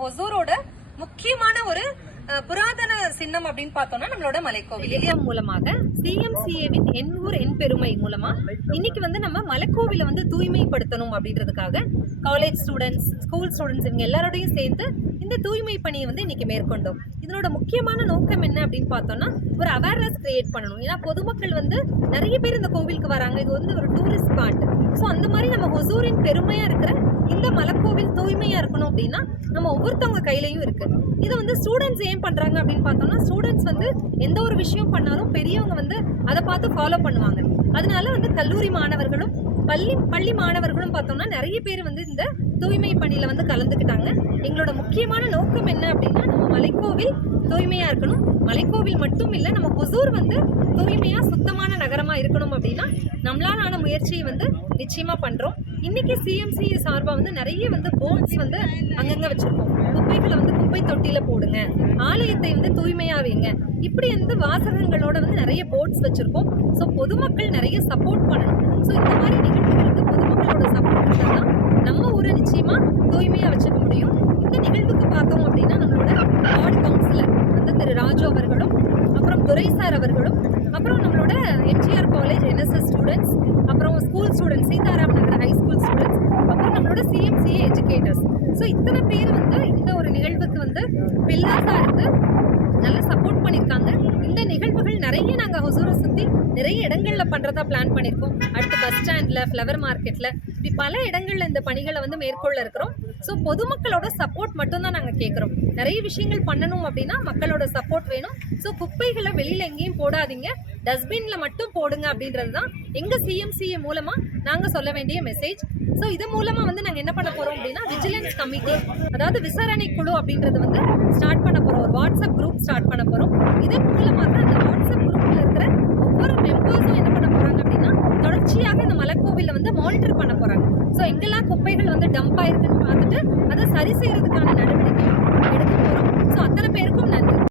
ஒசூரோட முக்கியமான ஒரு புராதன சின்னம் அப்படின்னு பார்த்தோம்னா நம்மளோட மலைக்கோவில். இளையம் மூலமாக சிஎம்சிஏவின் என் ஊர் என் பெருமை மூலமா இன்னைக்கு வந்து நம்ம மலைக்கோவில வந்து தூய்மைப்படுத்தணும் அப்படின்றதுக்காக காலேஜ் ஸ்டூடெண்ட்ஸ் ஸ்கூல் ஸ்டூடெண்ட்ஸ் இவங்க எல்லாரோடையும் சேர்ந்து இந்த தூய்மை பணியை வந்து இன்னைக்கு மேற்கொண்டோம். இதனோட முக்கியமான நோக்கம் என்ன அப்படின்னு பார்த்தோம்னா ஒரு அவேர்னஸ் கிரியேட் பண்ணணும். ஏன்னா பொதுமக்கள் வந்து நிறைய பேர் இந்த கோவிலுக்கு வராங்க. இது வந்து ஒரு டூரிஸ்ட் ஸ்பாட் ஸோ அந்த மாதிரி நம்ம ஒசூரின் பெருமையா இருக்கிற இந்த மலைக்கோவில் தூய்மையா இருக்கணும் அப்படின்னா நம்ம ஒவ்வொருத்தவங்க கையிலையும் இருக்கு. இதை வந்து ஸ்டூடெண்ட்ஸ் ஏன் பண்றாங்க அப்படின்னு பார்த்தோம்னா ஸ்டூடெண்ட்ஸ் வந்து எந்த ஒரு விஷயம் பண்ணாலும் பெரியவங்க வந்து அதை பார்த்து ஃபாலோ பண்ணுவாங்க. அதனால வந்து கல்லூரி மாணவர்களும் பள்ளி பள்ளி மாணவர்களும் பார்த்தோம்னா நிறைய பேர் வந்து இந்த தூய்மை பணியில் வந்து கலந்துக்கிட்டாங்க. எங்களோட முக்கியமான நோக்கம் என்ன அப்படின்னா நம்ம மலைக்கோவில் தூய்மையாக இருக்கணும். மலைக்கோவில் மட்டும் இல்லை நம்ம ஒசூர் வந்து தூய்மையாக சுத்தமான நகரமாக இருக்கணும் அப்படின்னா நம்மளாலான முயற்சியை வந்து நிச்சயமாக பண்ணுறோம் இன்னைக்கு சிஎம்சி சார்பாக வந்து நிறைய வந்து போர்ட்ஸ் வந்து அங்கங்கே வச்சுருக்கோம். குப்பைகளை வந்து குப்பை தொட்டியில் போடுங்க. ஆலயத்தை வந்து தூய்மையாக வைங்க. இப்படி வந்து வாசகங்களோட வந்து நிறைய போர்ட்ஸ் வச்சுருக்கோம். ஸோ பொதுமக்கள் நிறைய சப்போர்ட் பண்ணணும். ஸோ இந்த மாதிரி நிகழ்வுகளுக்கு பொதுமக்களோட சப்போர்ட் இருந்தால் நம்ம நிச்சயமா தூய்மையா வச்சுக்க முடியும்? இந்த நிகழ்வுக்கு பார்த்தோம் அப்படின்னா நம்மளோட வார்டு கவுன்சிலர் அந்த திரு ராஜு அவர்களும் அப்புறம் துரை சார் அவர்களும் அப்புறம் நம்மளோட எம்ஜிஆர் காலேஜ் என்எஸ்எஸ் ஸ்டூடெண்ட்ஸ் அப்புறம் school students Seetharam Nagar high school students அப்புறம் நம்மளோட சிஎம்சிஏ எஜுகேட்டர்ஸ் ஸோ இத்தனை பேர் வந்து இந்த ஒரு நிகழ்வுக்கு வந்து பில்லாஸா இருந்து நல்லா சப்போர்ட் பண்ணியிருக்காங்க இந்த நிகழ்வுகள் நிறைய நாங்கள் ஹொசூரை சுற்றி நிறைய இடங்களில் பண்ணுறதா பிளான் பண்ணியிருக்கோம் அடுத்து பஸ் ஸ்டாண்டில் ஃப்ளவர் மார்க்கெட்டில் இப்படி பல இடங்களில் இந்த பணிகளை வந்து மேற்கொள்ள இருக்கிறோம். ஸோ பொதுமக்களோட சப்போர்ட் மட்டும்தான் நாங்கள் கேட்குறோம் நிறைய விஷயங்கள் பண்ணணும் அப்படின்னா மக்களோட சப்போர்ட் வேணும். ஸோ குப்பைகளை வெளியில் எங்கேயும் போடாதீங்க. டஸ்ட்பினில் மட்டும் போடுங்க அப்படின்றது தான் எங்கள் சிஎம்சிஏ மூலமாக நாங்கள் சொல்ல வேண்டிய மெசேஜ் ஸோ இது மூலமாக வந்து நாங்கள் என்ன பண்ண போகிறோம் அப்படின்னா விஜிலன்ஸ் கமிட்டி அதாவது விசாரணை குழு அப்படின்றது வந்து ஸ்டார்ட் பண்ண போகிறோம் ஒரு வாட்ஸ்அப் குரூப் ஸ்டார்ட் பண்ண போகிறோம் இதன் மூலமாக அந்த வாட்ஸ்அப் குரூப்பில் இருக்கிற ஒவ்வொரு மெம்பர்ஸும் என்ன பண்ண போகிறாங்க அப்படின்னா தொடர்ச்சியாக இந்த மலைக்கோவில வந்து மானிட்டர் பண்ண போகிறாங்க ஸோ எங்கெல்லாம் குப்பைகள் வந்து டம்ப் ஆயிருக்குன்னு பார்த்துட்டு அதை சரி செய்யறதுக்கான நடவடிக்கை எடுக்க போகிறோம் ஸோ அத்தனை பேருக்கும் நன்றி.